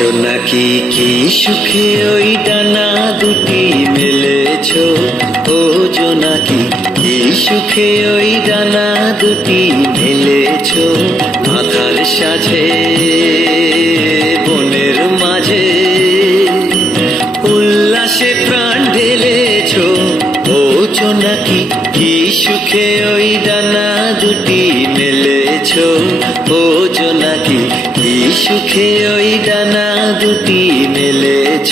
জোনাকি কি সুখে ওই ডানা দুটি মেলেছ, ও জোনাকি কি সুখে ওই ডানা দুটি মেলেছ। আধার সাজে বনের মাঝে উল্লাসে প্রাণ ঢেলেছ, ও জোনাকি কি সুখে ওই ডানা দুটি মেলেছ, ও জোনাকি কি সুখে ওই ডানা দুটি মেলেছ।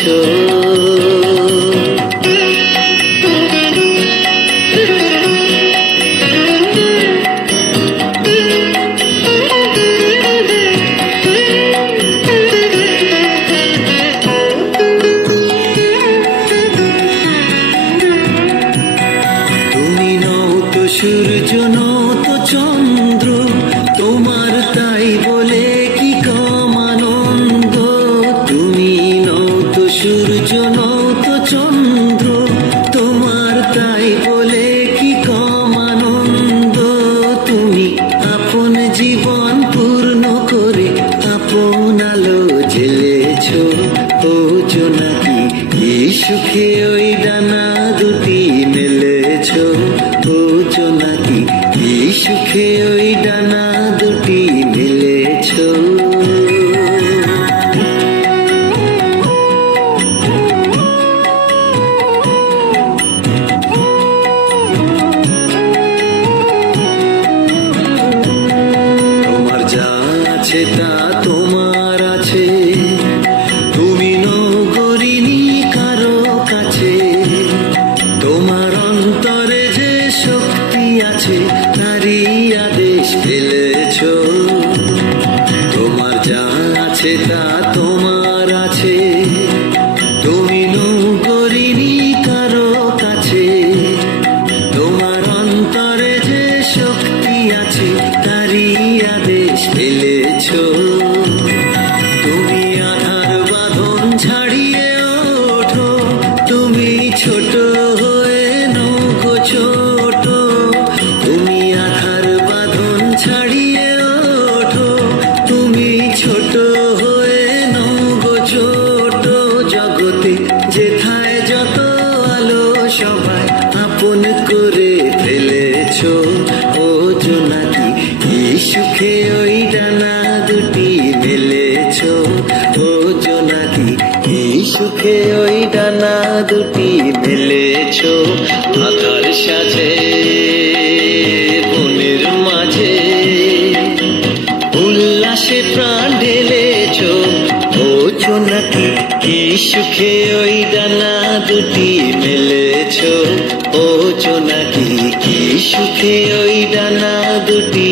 তুমি নও তো সূর্য, নও তো চন্দ্র, তোমার তাই বলে কি কম আনন্দ। তুমি নও তো সূর্য, নও তো চন্দ্র, তোমার তাই বলে কি কম আনন্দ। তুমি আপন জীবন পূর্ণ করে আপন আলো জ্বেলেছ, ও জোনাকি কি সুখে ওই ডানা দুটি মেলেছ, ও জোনাকি কি সুখে ওই ডানা দুটি মেলেছ। তোমার যা আছে তা তোমার আছে, তুমি নগরিনী কারো কাছে। তোমার অন্তরে যে শক্তি আছে তারই আদেশ ফেলেছ। তোমার যা আছে তা তোমার আছে, তুমি নগরিনী কারো কাছে। তোমার অন্তরে যে শক্তি আছে তারই আদেশ ফেলেছ। তুমি আধার বাঁধন ছাড়িয়ে ওঠো, তুমি ছোট হয়ে নৌকো ছোট। তুমি আধার বাঁধন ছাড়িয়ে ওঠো, তুমি ছোট হয়ে নৌকো ছোট। জগতে যেথায় যত আলো সবাই আপন করে ফেলেছ, ও জোনাকি কি সুখে ওই ডানা দুটি মেলেছ, ও জোনাকি কি সুখে ওই ডানা দুটি মেলেছ। আধার সাজে বনের মাঝে উল্লাসে প্রাণ ঢেলেছ, ও জোনাকি কি সুখে ওই ডানা দুটি মেলেছ, ও জোনাকি কি সুখে ওই ডানা দুটি